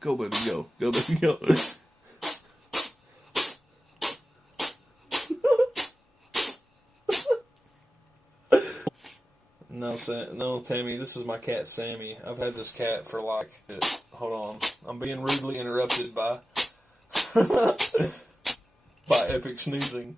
Go, baby, go. Go, baby, go. No, Tammy, this is my cat, Sammy. I've had this cat for like, hold on. I'm being rudely interrupted by, by epic sneezing.